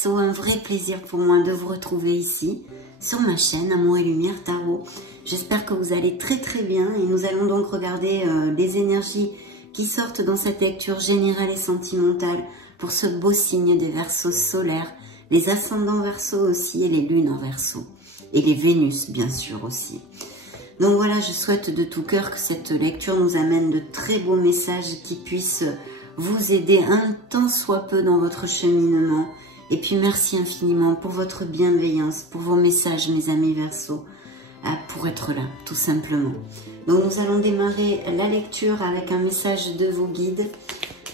Verseaux, un vrai plaisir pour moi de vous retrouver ici, sur ma chaîne Amour et Lumière Tarot. J'espère que vous allez très très bien et nous allons donc regarder les énergies qui sortent dans cette lecture générale et sentimentale pour ce beau signe des Verseaux solaires, les ascendants Verseaux aussi et les lunes en Verseau, et les Vénus bien sûr aussi. Donc voilà, je souhaite de tout cœur que cette lecture nous amène de très beaux messages qui puissent vous aider un tant soit peu dans votre cheminement. Et puis merci infiniment pour votre bienveillance, pour vos messages mes amis Verseaux, pour être là tout simplement. Donc nous allons démarrer la lecture avec un message de vos guides,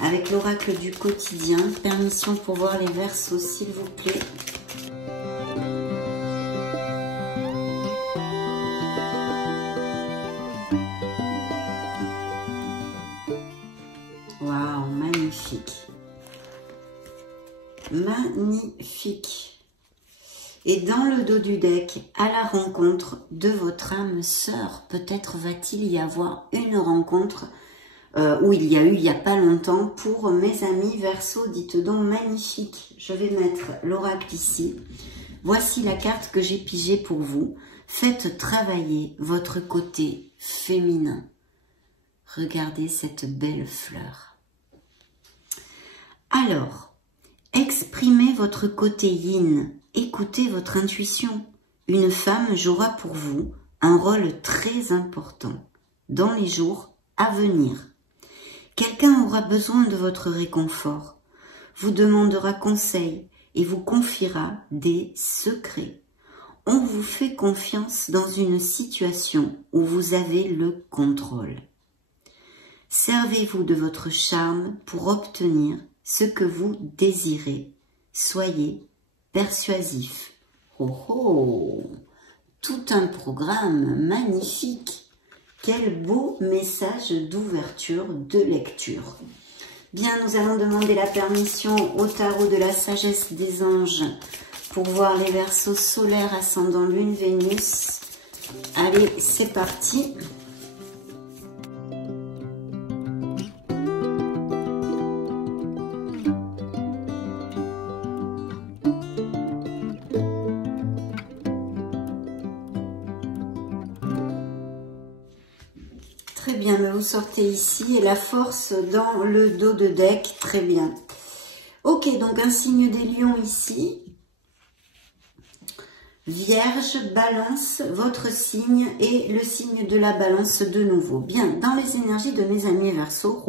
avec l'oracle du quotidien. Permission pour voir les Verseaux s'il vous plaît. Waouh, magnifique. Magnifique. Et dans le dos du deck, à la rencontre de votre âme sœur, peut-être va-t-il y avoir une rencontre où il y a eu il n'y a pas longtemps pour mes amis Verseaux. Dites donc magnifique. Je vais mettre l'oracle ici. Voici la carte que j'ai pigée pour vous. Faites travailler votre côté féminin. Regardez cette belle fleur. Alors, exprimez votre côté yin, écoutez votre intuition. Une femme jouera pour vous un rôle très important dans les jours à venir. Quelqu'un aura besoin de votre réconfort, vous demandera conseil et vous confiera des secrets. On vous fait confiance dans une situation où vous avez le contrôle. Servez-vous de votre charme pour obtenir ce que vous désirez. Soyez persuasif. Oh oh, tout un programme magnifique. Quel beau message d'ouverture, de lecture. Bien, nous allons demander la permission au tarot de la sagesse des anges pour voir les Verseaux solaires, ascendant lune, Vénus. Allez, c'est parti. Très bien, mais vous sortez ici et la force dans le dos de deck, très bien. Ok, donc un signe des lions ici. Vierge, Balance, votre signe et le signe de la Balance de nouveau. Bien, dans les énergies de mes amis Verseaux,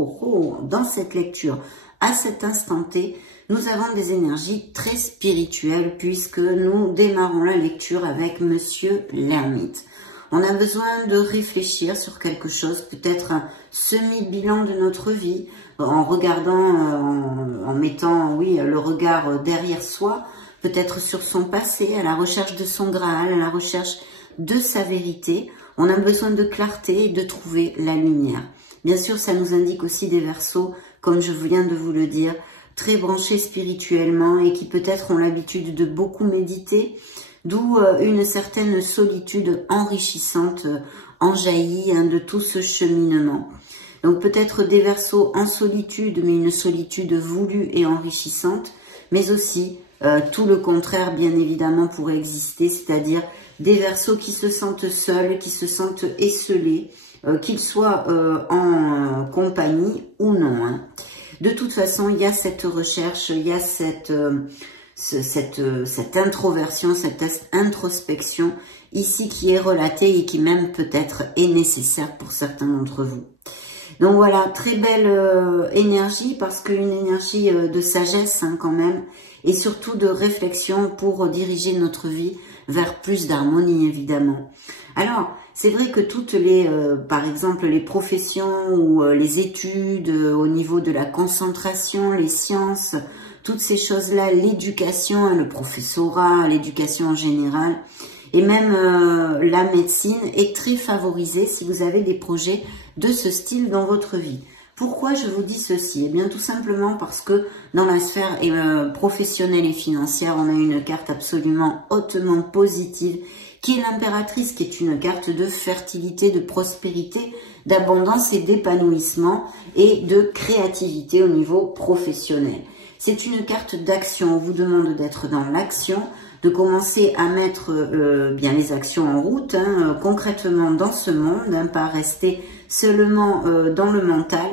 dans cette lecture, à cet instant T, nous avons des énergies très spirituelles puisque nous démarrons la lecture avec Monsieur l'Ermite. On a besoin de réfléchir sur quelque chose, peut-être un semi-bilan de notre vie, en regardant, en mettant, oui, le regard derrière soi, peut-être sur son passé, à la recherche de son Graal, à la recherche de sa vérité. On a besoin de clarté et de trouver la lumière. Bien sûr, ça nous indique aussi des Verseaux, comme je viens de vous le dire, très branchés spirituellement et qui peut-être ont l'habitude de beaucoup méditer, d'où une certaine solitude enrichissante en jaillit de tout ce cheminement. Donc peut-être des Verseaux en solitude, mais une solitude voulue et enrichissante, mais aussi tout le contraire bien évidemment pourrait exister, c'est-à-dire des Verseaux qui se sentent seuls, qui se sentent esselés, qu'ils soient en compagnie ou non. Hein. De toute façon, il y a cette recherche, il y a cette introversion, cette introspection ici qui est relatée et qui même peut-être est nécessaire pour certains d'entre vous. Donc voilà, très belle énergie parce qu'une énergie de sagesse hein, quand même et surtout de réflexion pour diriger notre vie vers plus d'harmonie évidemment. Alors, c'est vrai que toutes les, par exemple, les professions ou les études au niveau de la concentration, les sciences, toutes ces choses-là, l'éducation, le professorat, l'éducation en général, et même la médecine est très favorisée si vous avez des projets de ce style dans votre vie. Pourquoi je vous dis ceci? Eh bien tout simplement parce que dans la sphère professionnelle et financière, on a une carte absolument hautement positive qui est l'impératrice, qui est une carte de fertilité, de prospérité, d'abondance et d'épanouissement et de créativité au niveau professionnel. C'est une carte d'action. On vous demande d'être dans l'action, de commencer à mettre bien les actions en route, hein, concrètement dans ce monde, hein, pas rester seulement dans le mental.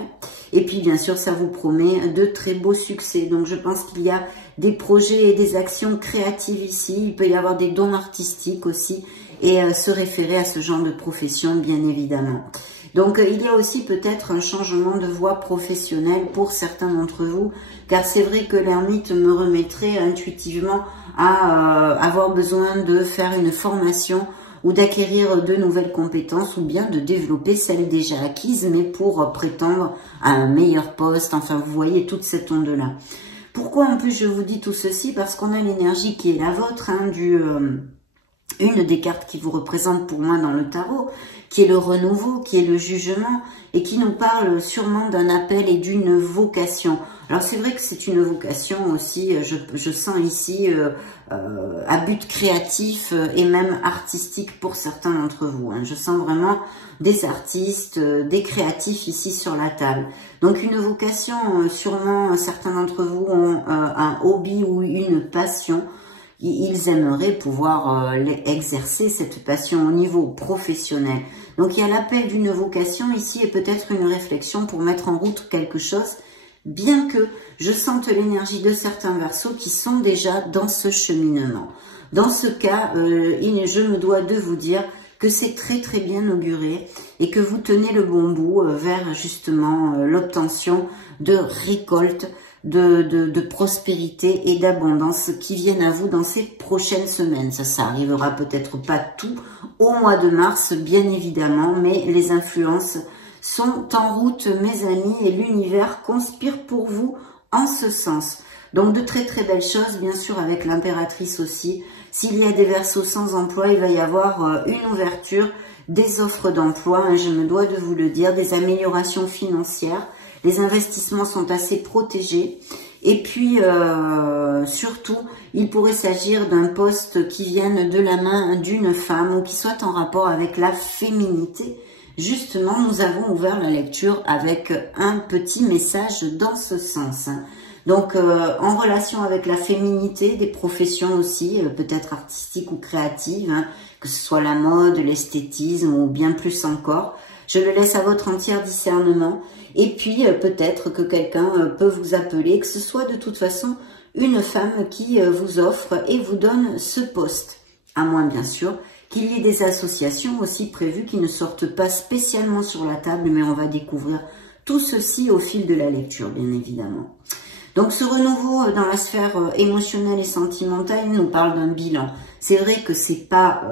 Et puis bien sûr, ça vous promet de très beaux succès. Donc je pense qu'il y a des projets et des actions créatives ici. Il peut y avoir des dons artistiques aussi et se référer à ce genre de profession, bien évidemment. Donc il y a aussi peut-être un changement de voie professionnelle pour certains d'entre vous, car c'est vrai que l'ermite me remettrait intuitivement à avoir besoin de faire une formation ou d'acquérir de nouvelles compétences ou bien de développer celles déjà acquises, mais pour prétendre à un meilleur poste. Enfin, vous voyez toute cette onde-là. Pourquoi en plus je vous dis tout ceci? Parce qu'on a l'énergie qui est la vôtre, hein, une des cartes qui vous représente pour moi dans le tarot, qui est le renouveau, qui est le jugement, et qui nous parle sûrement d'un appel et d'une vocation. Alors c'est vrai que c'est une vocation aussi, je sens ici à but créatif et même artistique pour certains d'entre vous. Hein. Je sens vraiment des artistes, des créatifs ici sur la table. Donc une vocation, sûrement certains d'entre vous ont un hobby ou une passion. Ils aimeraient pouvoir exercer cette passion au niveau professionnel. Donc il y a l'appel d'une vocation ici et peut-être une réflexion pour mettre en route quelque chose, bien que je sente l'énergie de certains Verseaux qui sont déjà dans ce cheminement. Dans ce cas, je me dois de vous dire que c'est très très bien auguré et que vous tenez le bon bout vers justement l'obtention de récoltes, de prospérité et d'abondance qui viennent à vous dans ces prochaines semaines. Ça arrivera peut-être pas tout au mois de mars, bien évidemment, mais les influences sont en route, mes amis, et l'univers conspire pour vous en ce sens. Donc de très très belles choses, bien sûr, avec l'impératrice aussi. S'il y a des Verseaux sans emploi, il va y avoir une ouverture, des offres d'emploi, hein, je me dois de vous le dire, des améliorations financières. Les investissements sont assez protégés. Et puis, surtout, il pourrait s'agir d'un poste qui vienne de la main d'une femme ou qui soit en rapport avec la féminité. Justement, nous avons ouvert la lecture avec un petit message dans ce sens. Donc, en relation avec la féminité, des professions aussi, peut-être artistiques ou créatives, hein, que ce soit la mode, l'esthétisme ou bien plus encore. Je le laisse à votre entier discernement. Et puis, peut-être que quelqu'un peut vous appeler, que ce soit de toute façon une femme qui vous offre et vous donne ce poste. À moins, bien sûr, qu'il y ait des associations aussi prévues qui ne sortent pas spécialement sur la table, mais on va découvrir tout ceci au fil de la lecture, bien évidemment. Donc ce renouveau dans la sphère émotionnelle et sentimentale nous parle d'un bilan. C'est vrai que c'est pas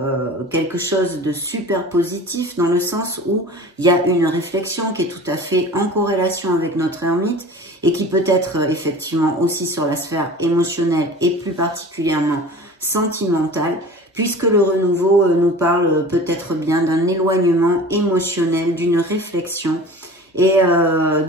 quelque chose de super positif dans le sens où il y a une réflexion qui est tout à fait en corrélation avec notre ermite et qui peut être effectivement aussi sur la sphère émotionnelle et plus particulièrement sentimentale, puisque le renouveau nous parle peut-être bien d'un éloignement émotionnel, d'une réflexion et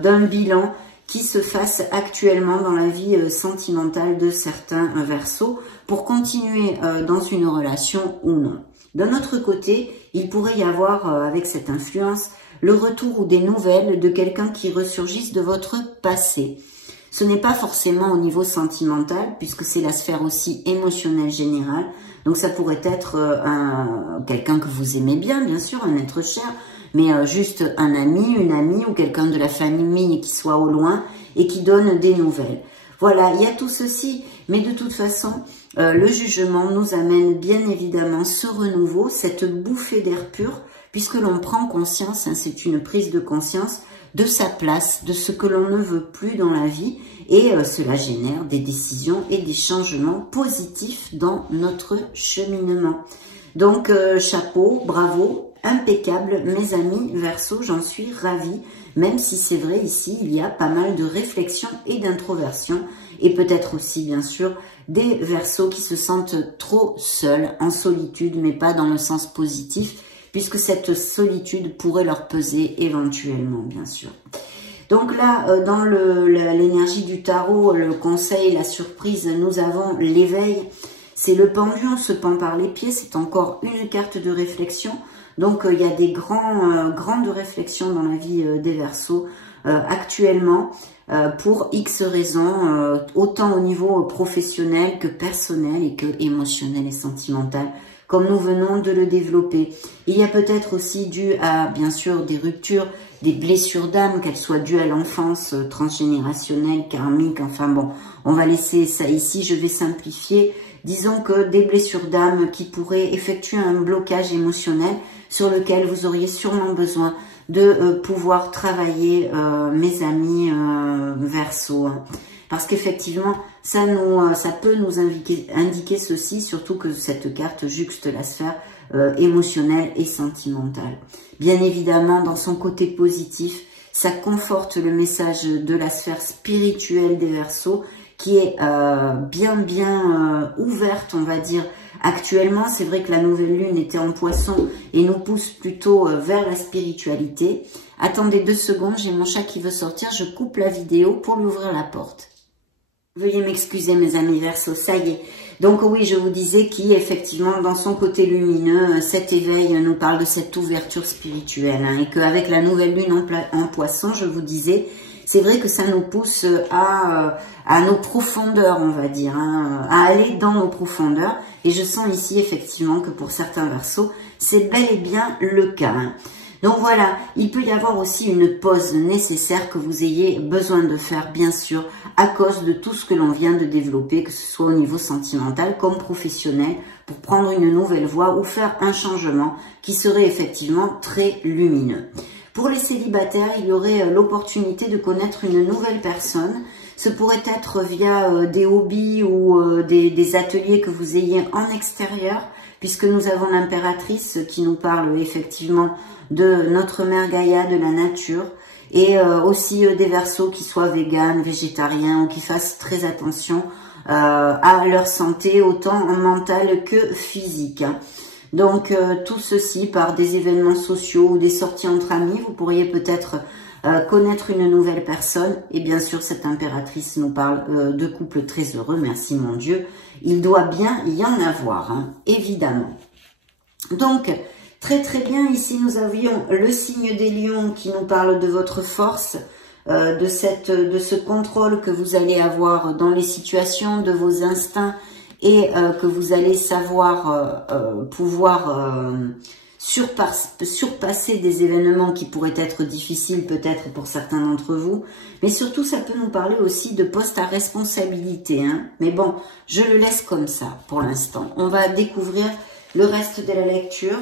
d'un bilan qui se fasse actuellement dans la vie sentimentale de certains Verseaux pour continuer dans une relation ou non. D'un autre côté, il pourrait y avoir avec cette influence le retour ou des nouvelles de quelqu'un qui ressurgisse de votre passé. Ce n'est pas forcément au niveau sentimental puisque c'est la sphère aussi émotionnelle générale. Donc ça pourrait être quelqu'un que vous aimez bien sûr, un être cher, mais juste un ami, une amie ou quelqu'un de la famille qui soit au loin et qui donne des nouvelles. Voilà, il y a tout ceci, mais de toute façon, le jugement nous amène bien évidemment ce renouveau, cette bouffée d'air pur, puisque l'on prend conscience, hein, c'est une prise de conscience de sa place, de ce que l'on ne veut plus dans la vie, et cela génère des décisions et des changements positifs dans notre cheminement. Donc, chapeau, bravo, impeccable, mes amis Verseaux, j'en suis ravie, même si c'est vrai ici, il y a pas mal de réflexion et d'introversion, et peut-être aussi, bien sûr, des Verseaux qui se sentent trop seuls, en solitude, mais pas dans le sens positif, puisque cette solitude pourrait leur peser éventuellement, bien sûr. Donc là, dans l'énergie du tarot, le conseil, la surprise, nous avons l'éveil. C'est le pendu, on se pend par les pieds, c'est encore une carte de réflexion. Donc il y a des grandes réflexions dans la vie des Verseaux actuellement pour X raisons, autant au niveau professionnel que personnel et que émotionnel et sentimental, comme nous venons de le développer. Il y a peut-être aussi dû à, bien sûr, des ruptures, des blessures d'âme, qu'elles soient dues à l'enfance, transgénérationnelle, karmique, enfin bon, on va laisser ça ici, je vais simplifier. Disons que des blessures d'âme qui pourraient effectuer un blocage émotionnel sur lequel vous auriez sûrement besoin de pouvoir travailler, mes amis Verseaux. Parce qu'effectivement, ça peut nous indiquer ceci, surtout que cette carte juxte la sphère émotionnelle et sentimentale. Bien évidemment, dans son côté positif, ça conforte le message de la sphère spirituelle des Verseaux, qui est bien ouverte, on va dire. Actuellement, c'est vrai que la nouvelle lune était en Poisson et nous pousse plutôt vers la spiritualité. Attendez 2 secondes, j'ai mon chat qui veut sortir, je coupe la vidéo pour lui ouvrir la porte. Veuillez m'excuser mes amis Verseaux, ça y est. Donc oui, je vous disais qu'effectivement, dans son côté lumineux, cet éveil nous parle de cette ouverture spirituelle. Et qu'avec la nouvelle lune en Poisson, je vous disais, c'est vrai que ça nous pousse à nos profondeurs, on va dire, à aller dans nos profondeurs. Et je sens ici effectivement que pour certains Verseaux, c'est bel et bien le cas. Donc voilà, il peut y avoir aussi une pause nécessaire que vous ayez besoin de faire, bien sûr, à cause de tout ce que l'on vient de développer, que ce soit au niveau sentimental comme professionnel, pour prendre une nouvelle voie ou faire un changement qui serait effectivement très lumineux. Pour les célibataires, il y aurait l'opportunité de connaître une nouvelle personne. Ce pourrait être via des hobbies ou des ateliers que vous ayez en extérieur, puisque nous avons l'impératrice qui nous parle effectivement de notre mère Gaïa, de la nature, et aussi des Verseaux qui soient véganes, végétariens, ou qui fassent très attention à leur santé, autant mentale que physique. Donc tout ceci par des événements sociaux ou des sorties entre amis, vous pourriez peut-être connaître une nouvelle personne. Et bien sûr, cette impératrice nous parle de couples très heureux, merci mon Dieu. Il doit bien y en avoir, évidemment. Donc, très bien, ici nous avions le signe des lions qui nous parle de votre force, de ce contrôle que vous allez avoir dans les situations, de vos instincts, et que vous allez savoir pouvoir surpasser des événements qui pourraient être difficiles peut-être pour certains d'entre vous. Mais surtout, ça peut nous parler aussi de postes à responsabilité. Mais bon, je le laisse comme ça pour l'instant. On va découvrir le reste de la lecture.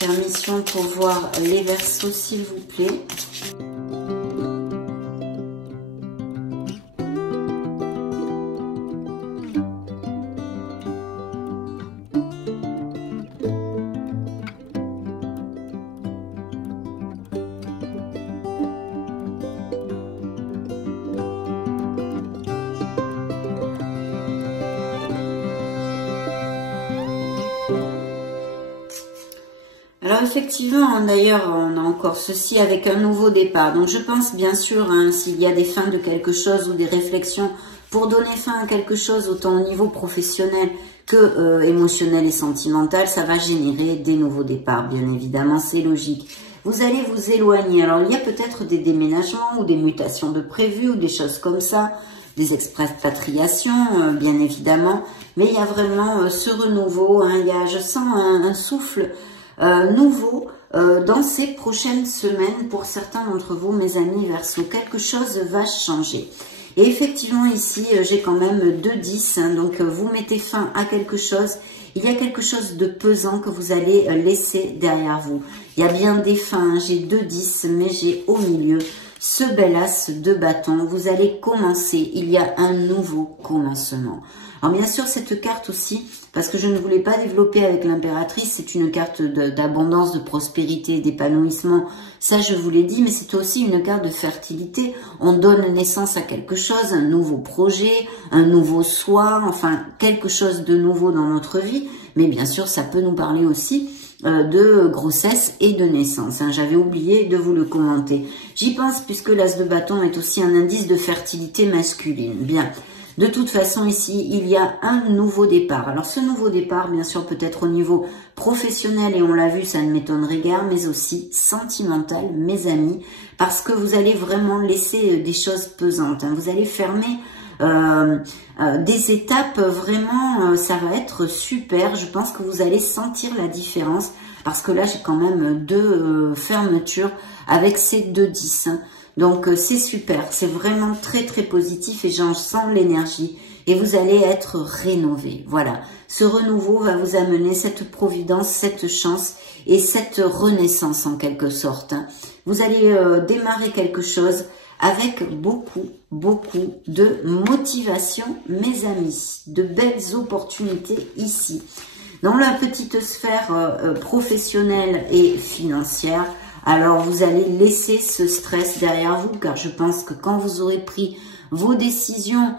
Permission pour voir les Verseaux, s'il vous plaît. Alors effectivement, d'ailleurs, on a encore ceci avec un nouveau départ. Donc je pense bien sûr, s'il y a des fins de quelque chose ou des réflexions pour donner fin à quelque chose, autant au niveau professionnel que émotionnel et sentimental, ça va générer des nouveaux départs, bien évidemment, c'est logique. Vous allez vous éloigner. Alors il y a peut-être des déménagements ou des mutations de prévues ou des choses comme ça, des expatriations, bien évidemment. Mais il y a vraiment ce renouveau, je sens un souffle nouveau dans ces prochaines semaines pour certains d'entre vous, mes amis Verseaux. Quelque chose va changer. Et effectivement, ici, j'ai quand même 2-10, donc vous mettez fin à quelque chose. Il y a quelque chose de pesant que vous allez laisser derrière vous. Il y a bien des fins, j'ai 2-10, mais j'ai au milieu ce bel as de bâton. Vous allez commencer, il y a un nouveau commencement. Alors bien sûr, cette carte aussi, parce que je ne voulais pas développer avec l'impératrice, c'est une carte d'abondance, de prospérité, d'épanouissement. Ça, je vous l'ai dit, mais c'est aussi une carte de fertilité. On donne naissance à quelque chose, un nouveau projet, un nouveau soi, enfin, quelque chose de nouveau dans notre vie. Mais bien sûr, ça peut nous parler aussi de grossesse et de naissance. J'avais oublié de vous le commenter. J'y pense puisque l'as de bâton est aussi un indice de fertilité masculine. Bien. De toute façon, ici, il y a un nouveau départ. Alors, ce nouveau départ, bien sûr, peut être au niveau professionnel, et on l'a vu, ça ne m'étonnerait guère, mais aussi sentimental, mes amis, parce que vous allez vraiment laisser des choses pesantes. Hein. Vous allez fermer des étapes, vraiment, ça va être super. Je pense que vous allez sentir la différence, parce que là, j'ai quand même deux fermetures avec ces 2 10. Hein. Donc, c'est super, c'est vraiment très très positif et j'en sens l'énergie et vous allez être rénové. Voilà, ce renouveau va vous amener cette providence, cette chance et cette renaissance en quelque sorte. Vous allez démarrer quelque chose avec beaucoup de motivation, mes amis, de belles opportunités ici. Dans la petite sphère professionnelle et financière, alors vous allez laisser ce stress derrière vous, car je pense que quand vous aurez pris vos décisions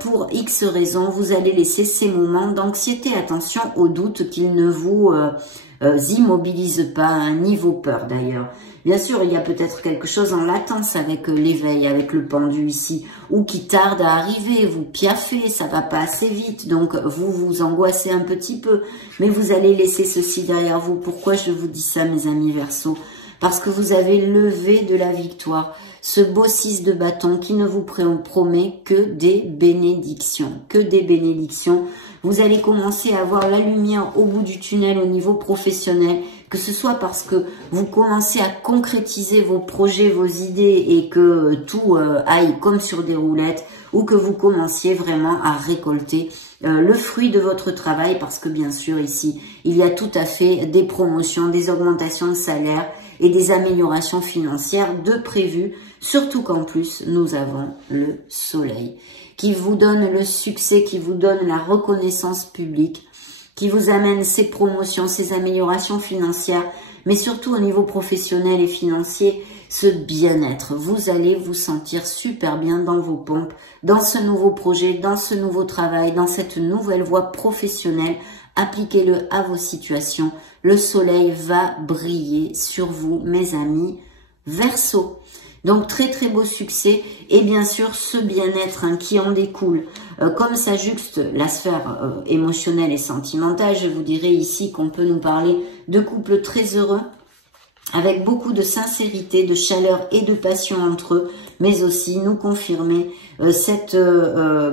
pour X raisons, vous allez laisser ces moments d'anxiété. Attention aux doutes qu'ils ne vous immobilisent pas, hein, ni vos peurs d'ailleurs. Bien sûr, il y a peut-être quelque chose en latence avec l'éveil, avec le pendu ici, ou qui tarde à arriver, vous piaffez, ça va pas assez vite, donc vous vous angoissez un petit peu, mais vous allez laisser ceci derrière vous. Pourquoi je vous dis ça, mes amis Verseau? Parce que vous avez levé de la victoire, ce beau 6 de bâton qui ne vous promet que des bénédictions, Vous allez commencer à voir la lumière au bout du tunnel au niveau professionnel, que ce soit parce que vous commencez à concrétiser vos projets, vos idées et que tout aille comme sur des roulettes, ou que vous commenciez vraiment à récolter le fruit de votre travail, parce que bien sûr ici, il y a tout à fait des promotions, des augmentations de salaire et des améliorations financières de prévues, surtout qu'en plus, nous avons le soleil qui vous donne le succès, qui vous donne la reconnaissance publique, qui vous amène ces promotions, ces améliorations financières, mais surtout au niveau professionnel et financier, ce bien-être. Vous allez vous sentir super bien dans vos pompes, dans ce nouveau projet, dans ce nouveau travail, dans cette nouvelle voie professionnelle. Appliquez-le à vos situations. Le soleil va briller sur vous, mes amis Verseau. Donc, très très beau succès et bien sûr ce bien-être qui en découle. Comme ça juxte la sphère émotionnelle et sentimentale, je vous dirais ici qu'on peut nous parler de couples très heureux, avec beaucoup de sincérité, de chaleur et de passion entre eux, mais aussi nous confirmer cette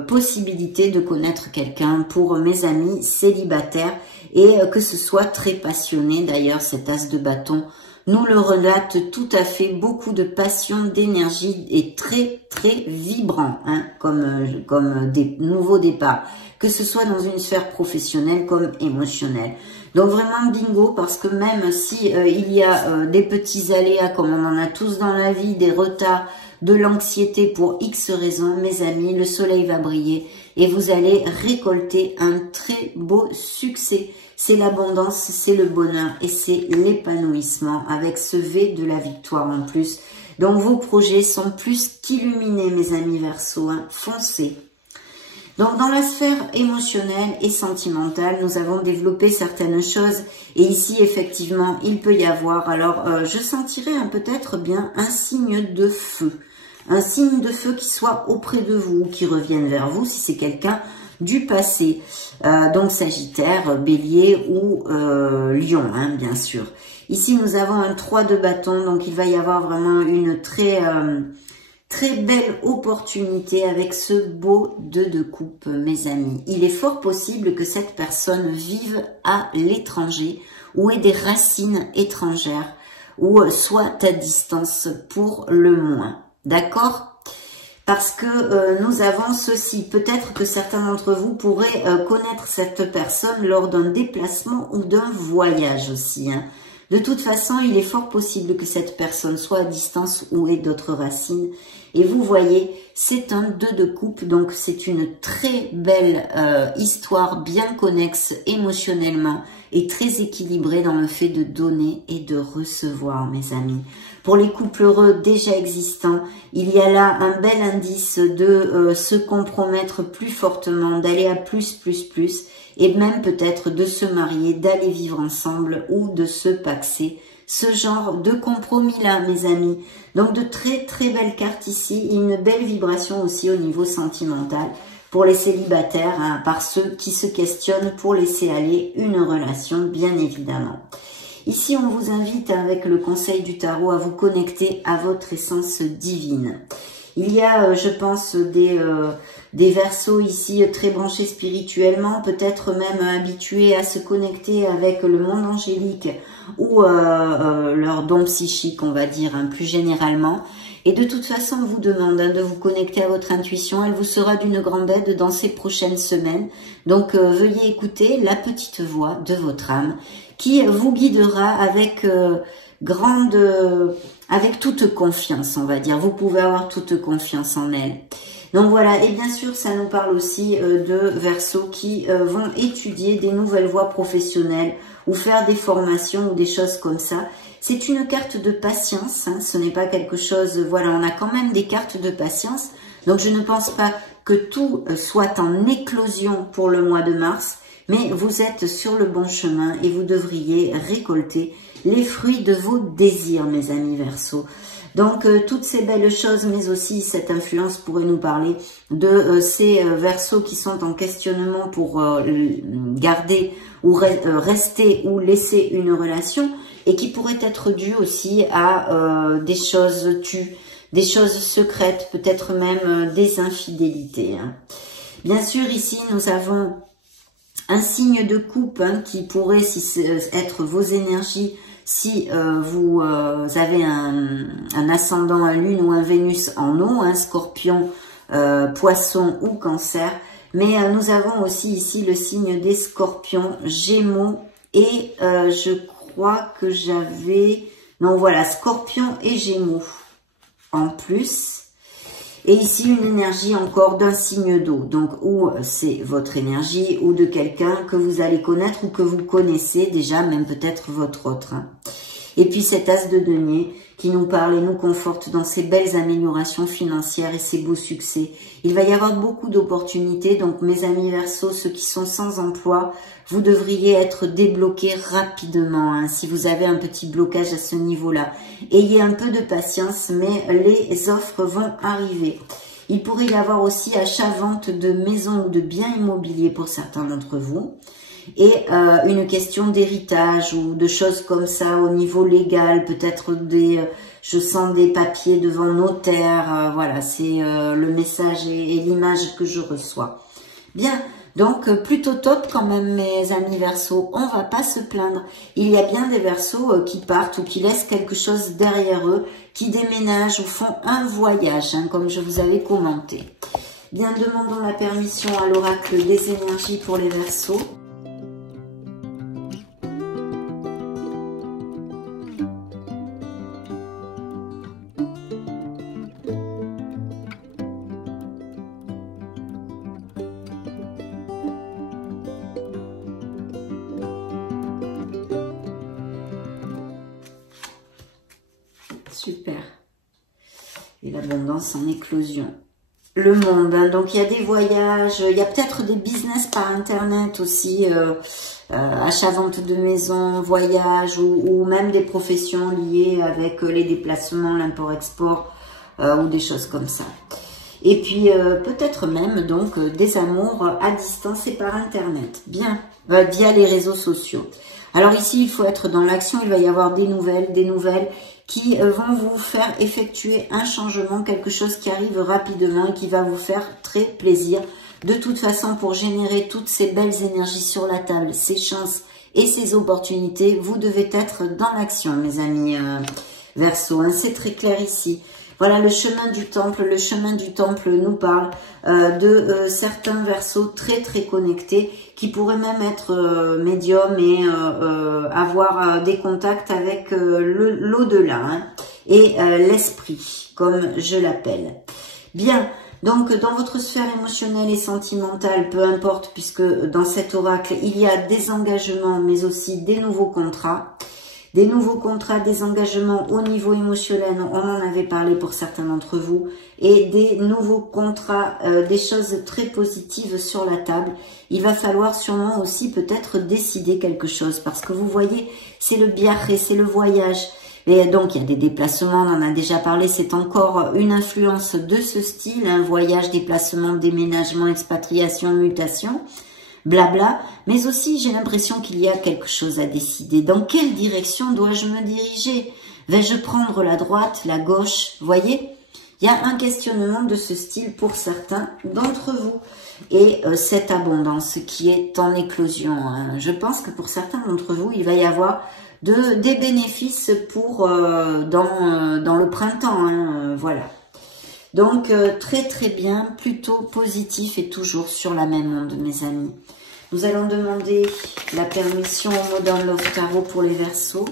possibilité de connaître quelqu'un pour mes amis célibataires et que ce soit très passionné. D'ailleurs, cet as de bâton nous le relate tout à fait, beaucoup de passion, d'énergie et très très vibrant, hein, comme des nouveaux départs, que ce soit dans une sphère professionnelle comme émotionnelle. Donc vraiment bingo, parce que même si il y a des petits aléas comme on en a tous dans la vie, des retards, de l'anxiété pour X raisons, mes amis, le soleil va briller et vous allez récolter un très beau succès. C'est l'abondance, c'est le bonheur et c'est l'épanouissement avec ce V de la victoire en plus. Donc vos projets sont plus qu'illuminés, mes amis Verseau, hein, foncez. Donc dans la sphère émotionnelle et sentimentale, nous avons développé certaines choses et ici effectivement il peut y avoir, alors je sentirais peut-être bien un signe de feu. Un signe de feu qui soit auprès de vous, qui revienne vers vous si c'est quelqu'un du passé. Donc Sagittaire, Bélier ou Lion, hein, bien sûr. Ici nous avons un 3 de bâton, donc il va y avoir vraiment une très belle opportunité avec ce beau 2 de coupe, mes amis. Il est fort possible que cette personne vive à l'étranger ou ait des racines étrangères ou soit à distance pour le moins. D'accord? Parce que nous avons ceci. Peut-être que certains d'entre vous pourraient connaître cette personne lors d'un déplacement ou d'un voyage aussi. Hein. De toute façon, il est fort possible que cette personne soit à distance ou ait d'autres racines. Et vous voyez, c'est un 2 de coupe, donc c'est une très belle histoire bien connexe émotionnellement et très équilibrée dans le fait de donner et de recevoir, mes amis. Pour les couples heureux déjà existants, il y a là un bel indice de se compromettre plus fortement, d'aller à plus. et même peut-être de se marier, d'aller vivre ensemble ou de se paxer. Ce genre de compromis-là, mes amis. Donc, de très, très belles cartes ici. Une belle vibration aussi au niveau sentimental pour les célibataires, hein, par ceux qui se questionnent pour laisser aller une relation, bien évidemment. Ici, on vous invite, avec le conseil du tarot, à vous connecter à votre essence divine. Il y a, je pense, des Verseaux ici très branchés spirituellement, peut-être même habitués à se connecter avec le monde angélique ou leur don psychique, on va dire, hein, plus généralement. Et de toute façon, on vous demande de vous connecter à votre intuition. Elle vous sera d'une grande aide dans ces prochaines semaines. Donc, veuillez écouter la petite voix de votre âme qui vous guidera avec avec toute confiance, on va dire. Vous pouvez avoir toute confiance en elle. Donc voilà, et bien sûr, ça nous parle aussi de Verseaux qui vont étudier des nouvelles voies professionnelles ou faire des formations ou des choses comme ça. C'est une carte de patience, hein, ce n'est pas quelque chose... Voilà, on a quand même des cartes de patience. Donc je ne pense pas que tout soit en éclosion pour le mois de mars, mais vous êtes sur le bon chemin et vous devriez récolter les fruits de vos désirs, mes amis Verseaux. Donc, toutes ces belles choses, mais aussi cette influence pourrait nous parler de ces Verseaux qui sont en questionnement pour garder ou rester ou laisser une relation et qui pourraient être dues aussi à des choses tues, des choses secrètes, peut-être même des infidélités, hein. Bien sûr, ici, nous avons un signe de coupe, hein, qui pourrait être vos énergies si vous avez un ascendant, un lune ou un Vénus en eau, un Scorpion, Poisson ou Cancer. Mais nous avons aussi ici le signe des Scorpions, Gémeaux et je crois que j'avais... Non, voilà, Scorpion et Gémeaux en plus. Et ici, une énergie encore d'un signe d'eau. Donc, ou c'est votre énergie ou de quelqu'un que vous allez connaître ou que vous connaissez déjà, même peut-être votre autre, hein. Et puis, cet as de denier qui nous parle et nous conforte dans ces belles améliorations financières et ces beaux succès. Il va y avoir beaucoup d'opportunités. Donc, mes amis Verseaux, ceux qui sont sans emploi, vous devriez être débloqués rapidement, hein, si vous avez un petit blocage à ce niveau-là. Ayez un peu de patience, mais les offres vont arriver. Il pourrait y avoir aussi achat-vente de maisons ou de biens immobiliers pour certains d'entre vous. Et une question d'héritage ou de choses comme ça au niveau légal, peut-être je sens des papiers devant notaire, voilà, c'est le message et l'image que je reçois. Bien, donc plutôt top quand même mes amis Verseaux, on va pas se plaindre. Il y a bien des Verseaux qui partent ou qui laissent quelque chose derrière eux, qui déménagent ou font un voyage, hein, comme je vous avais commenté. Bien, demandons la permission à l'oracle des énergies pour les Verseaux. Super. Et l'abondance en éclosion. Le monde, hein, donc il y a des voyages, il y a peut-être des business par internet aussi, achat-vente de maison, voyage ou même des professions liées avec les déplacements, l'import-export ou des choses comme ça. Et puis peut-être même donc des amours à distance et par internet, bien, via les réseaux sociaux. Alors ici, il faut être dans l'action, il va y avoir des nouvelles qui vont vous faire effectuer un changement, quelque chose qui arrive rapidement et qui va vous faire très plaisir. De toute façon, pour générer toutes ces belles énergies sur la table, ces chances et ces opportunités, vous devez être dans l'action, mes amis Verseaux, hein, c'est très clair ici. Voilà, le chemin du temple nous parle de certains Verseaux très très connectés qui pourraient même être médiums et avoir des contacts avec l'au-delà, hein, et l'esprit, comme je l'appelle. Bien, donc dans votre sphère émotionnelle et sentimentale, peu importe, puisque dans cet oracle, il y a des engagements, mais aussi des nouveaux contrats Des nouveaux contrats, des engagements au niveau émotionnel, on en avait parlé pour certains d'entre vous, et des nouveaux contrats, des choses très positives sur la table. Il va falloir sûrement aussi peut-être décider quelque chose, parce que vous voyez, c'est le biarré, c'est le voyage. Et donc, il y a des déplacements, on en a déjà parlé, c'est encore une influence de ce style, un voyage, déplacement, déménagement, expatriation, mutation, blabla. Mais aussi, j'ai l'impression qu'il y a quelque chose à décider. Dans quelle direction dois-je me diriger? Vais-je prendre la droite, la gauche? Vous voyez, il y a un questionnement de ce style pour certains d'entre vous. Et cette abondance qui est en éclosion, hein. Je pense que pour certains d'entre vous, il va y avoir des bénéfices pour dans le printemps, hein, voilà. Donc très très bien, plutôt positif et toujours sur la même onde, mes amis. Nous allons demander la permission au Modern Love Tarot pour les Verseaux.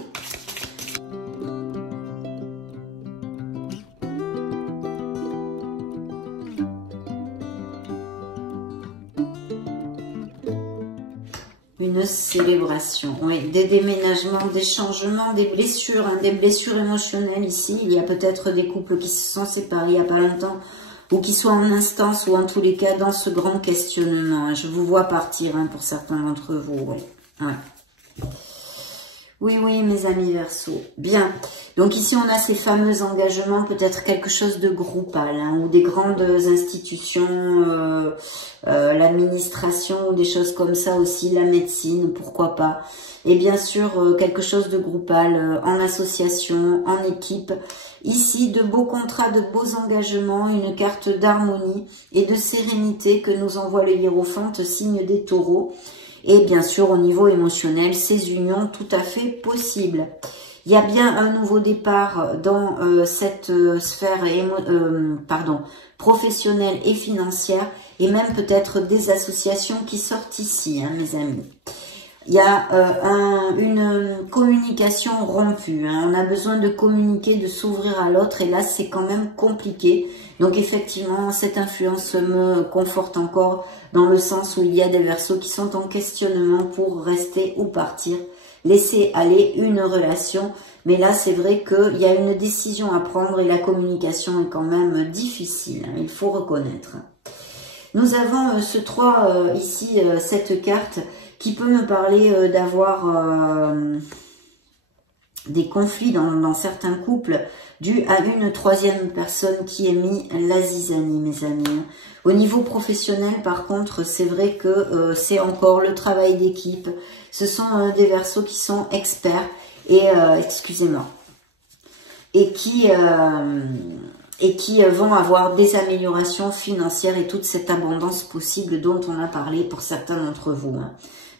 Une célébration, oui, des déménagements, des changements, des blessures, hein, des blessures émotionnelles ici. Il y a peut-être des couples qui se sont séparés il n'y a pas longtemps, ou qui soient en instance, ou en tous les cas dans ce grand questionnement. Hein. Je vous vois partir, hein, pour certains d'entre vous, oui. Ouais. Oui, oui, mes amis Verseaux. Bien. Donc ici, on a ces fameux engagements, peut-être quelque chose de groupal, hein, ou des grandes institutions, l'administration, ou des choses comme ça aussi, la médecine, pourquoi pas. Et bien sûr, quelque chose de groupal, en association, en équipe. Ici, de beaux contrats, de beaux engagements, une carte d'harmonie et de sérénité que nous envoie le hiérophante, signe des taureaux. Et bien sûr, au niveau émotionnel, ces unions tout à fait possibles. Il y a bien un nouveau départ dans cette sphère professionnelle et financière, et même peut-être des associations qui sortent ici, hein, mes amis. Il y a une communication rompue, hein. On a besoin de communiquer, de s'ouvrir à l'autre, et là c'est quand même compliqué. Donc effectivement, cette influence me conforte encore dans le sens où il y a des Verseaux qui sont en questionnement pour rester ou partir, laisser aller une relation. Mais là c'est vrai qu'il y a une décision à prendre et la communication est quand même difficile, hein, il faut reconnaître. Nous avons ce 3 ici, cette carte qui peut me parler d'avoir des conflits dans certains couples dû à une troisième personne qui est mis la zizanie, mes amis. Au niveau professionnel, par contre, c'est vrai que c'est encore le travail d'équipe. Ce sont des Verseaux qui sont experts et, excusez-moi, et qui vont avoir des améliorations financières et toute cette abondance possible dont on a parlé pour certains d'entre vous, hein.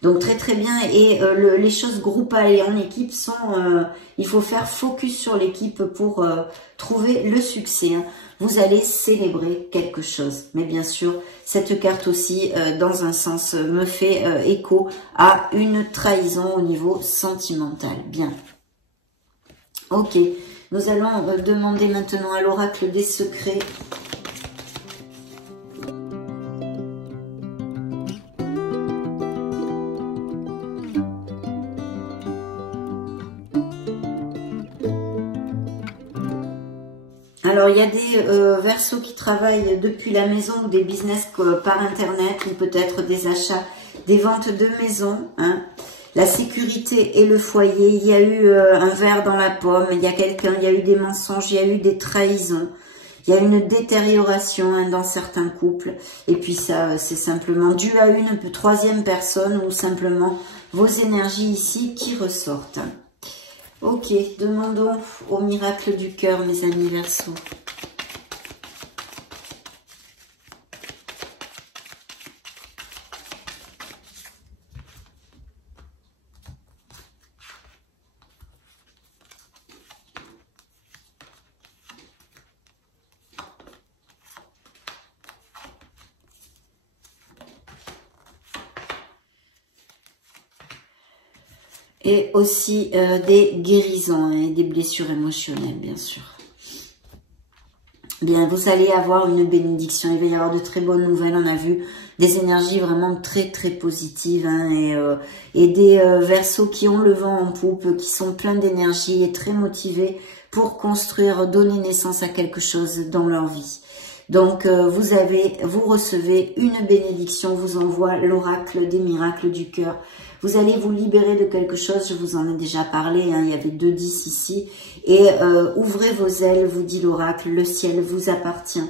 Donc très très bien, et les choses groupales et en équipe sont, il faut faire focus sur l'équipe pour trouver le succès, hein. Vous allez célébrer quelque chose, mais bien sûr cette carte aussi dans un sens me fait écho à une trahison au niveau sentimental. Bien, ok, nous allons demander maintenant à l'oracle des secrets. Alors, il y a des Verseaux qui travaillent depuis la maison ou des business par Internet ou peut-être des achats, des ventes de maison, hein. La sécurité et le foyer, il y a eu un ver dans la pomme, il y a quelqu'un, il y a eu des mensonges, il y a eu des trahisons, il y a une détérioration, hein, dans certains couples. Et puis ça, c'est simplement dû à une troisième personne ou simplement vos énergies ici qui ressortent. Ok, demandons au miracle du cœur, mes amis Verseaux. Et aussi des guérisons, hein, et des blessures émotionnelles, bien sûr. Bien, vous allez avoir une bénédiction, il va y avoir de très bonnes nouvelles. On a vu des énergies vraiment très très positives hein, et des Verseaux qui ont le vent en poupe, qui sont pleins d'énergie et très motivés pour construire, donner naissance à quelque chose dans leur vie. Donc vous recevez une bénédiction, vous envoie l'oracle des miracles du cœur. Vous allez vous libérer de quelque chose, je vous en ai déjà parlé, hein, il y avait 2-10 ici. Et ouvrez vos ailes, vous dit l'oracle, le ciel vous appartient.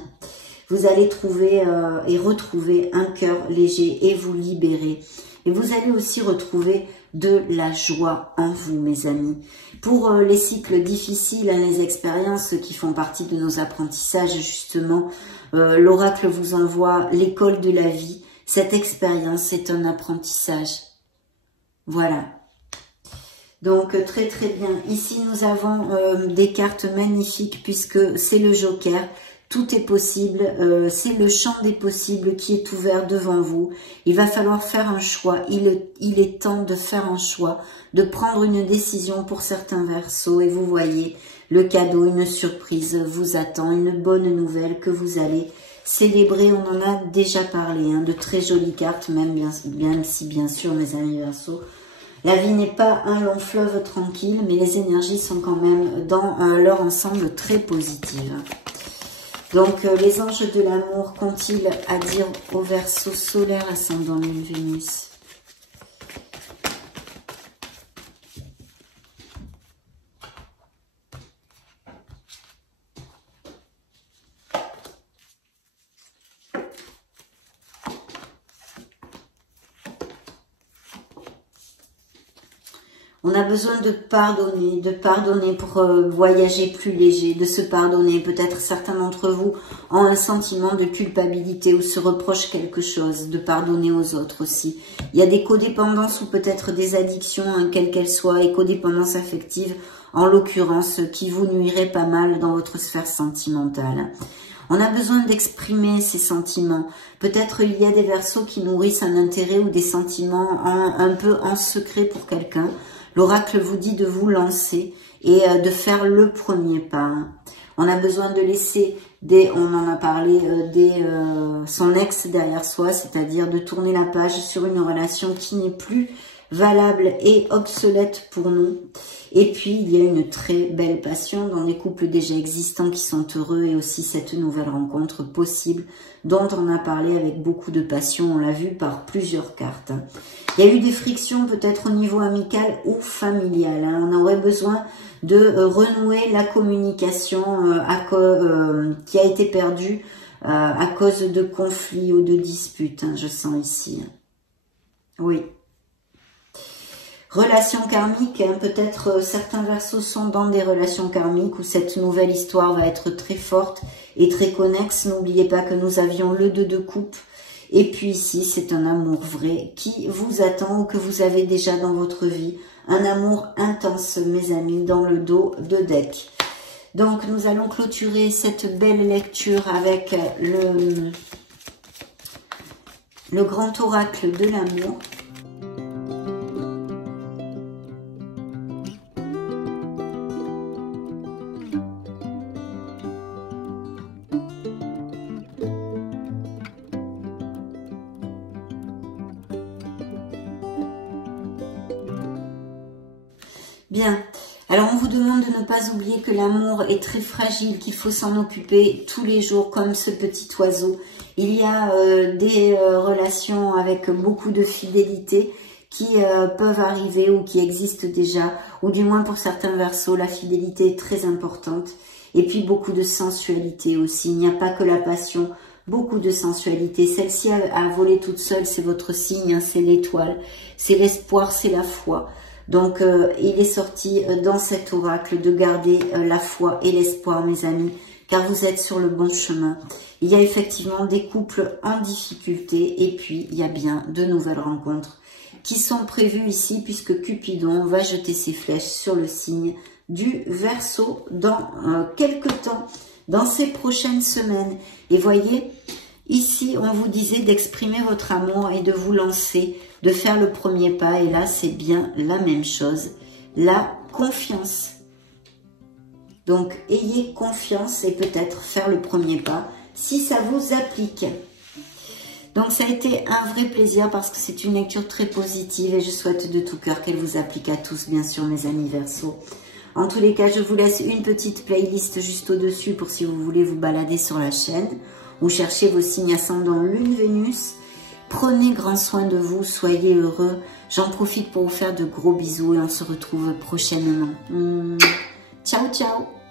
Vous allez trouver et retrouver un cœur léger et vous libérer. Et vous allez aussi retrouver de la joie en vous, mes amis. Pour les cycles difficiles, hein, les expériences qui font partie de nos apprentissages, justement, l'oracle vous envoie l'école de la vie. Cette expérience est un apprentissage. Voilà. Donc, très très bien. Ici, nous avons des cartes magnifiques puisque c'est le joker. Tout est possible. C'est le champ des possibles qui est ouvert devant vous. Il va falloir faire un choix. Il est temps de faire un choix, de prendre une décision pour certains Verseaux. Et vous voyez, le cadeau, une surprise vous attend, une bonne nouvelle que vous allez célébrer. On en a déjà parlé, hein, de très jolies cartes, même si bien sûr, mes amis Verseaux, la vie n'est pas un long fleuve tranquille, mais les énergies sont quand même dans leur ensemble très positives. Donc, les anges de l'amour qu'ont-ils à dire aux Verseaux solaire, ascendant Lune, Vénus? On a besoin de pardonner pour voyager plus léger, de se pardonner. Peut-être certains d'entre vous ont un sentiment de culpabilité ou se reprochent quelque chose, de pardonner aux autres aussi. Il y a des codépendances ou peut-être des addictions, hein, quelles qu'elles soient, et codépendances affectives, en l'occurrence, qui vous nuiraient pas mal dans votre sphère sentimentale. On a besoin d'exprimer ces sentiments. Peut-être il y a des Verseaux qui nourrissent un intérêt ou des sentiments un peu en secret pour quelqu'un. L'oracle vous dit de vous lancer et de faire le premier pas. On a besoin de laisser, on en a parlé, son ex derrière soi, c'est-à-dire de tourner la page sur une relation qui n'est plus valable et obsolète pour nous. Et puis, il y a une très belle passion dans les couples déjà existants qui sont heureux et aussi cette nouvelle rencontre possible dont on a parlé avec beaucoup de passion. On l'a vu par plusieurs cartes. Il y a eu des frictions peut-être au niveau amical ou familial. Hein. On aurait besoin de renouer la communication qui a été perdue à cause de conflits ou de disputes. Hein, je sens ici. Oui. Relations karmiques, hein, peut-être certains Verseaux sont dans des relations karmiques où cette nouvelle histoire va être très forte et très connexe. N'oubliez pas que nous avions le 2 de coupe. Et puis ici, c'est un amour vrai qui vous attend ou que vous avez déjà dans votre vie. Un amour intense, mes amis, dans le dos de deck. Donc, nous allons clôturer cette belle lecture avec le grand oracle de l'amour. Bien, alors on vous demande de ne pas oublier que l'amour est très fragile, qu'il faut s'en occuper tous les jours comme ce petit oiseau. Il y a des relations avec beaucoup de fidélité qui peuvent arriver ou qui existent déjà, ou du moins pour certains Verseaux, la fidélité est très importante. Et puis beaucoup de sensualité aussi, il n'y a pas que la passion, beaucoup de sensualité. Celle-ci a volé toute seule, c'est votre signe, hein, c'est l'étoile, c'est l'espoir, c'est la foi. Donc, il est sorti dans cet oracle de garder la foi et l'espoir, mes amis, car vous êtes sur le bon chemin. Il y a effectivement des couples en difficulté et puis il y a bien de nouvelles rencontres qui sont prévues ici puisque Cupidon va jeter ses flèches sur le signe du Verseau dans quelques temps, dans ces prochaines semaines. Et voyez, ici, on vous disait d'exprimer votre amour et de vous lancer, de faire le premier pas. Et là, c'est bien la même chose. La confiance. Donc, ayez confiance et peut-être faire le premier pas si ça vous applique. Donc, ça a été un vrai plaisir parce que c'est une lecture très positive et je souhaite de tout cœur qu'elle vous applique à tous, bien sûr, mes amis Verseau. En tous les cas, je vous laisse une petite playlist juste au-dessus pour si vous voulez vous balader sur la chaîne ou chercher vos signes ascendants Lune, Vénus. Prenez grand soin de vous, soyez heureux. J'en profite pour vous faire de gros bisous et on se retrouve prochainement. Ciao, ciao!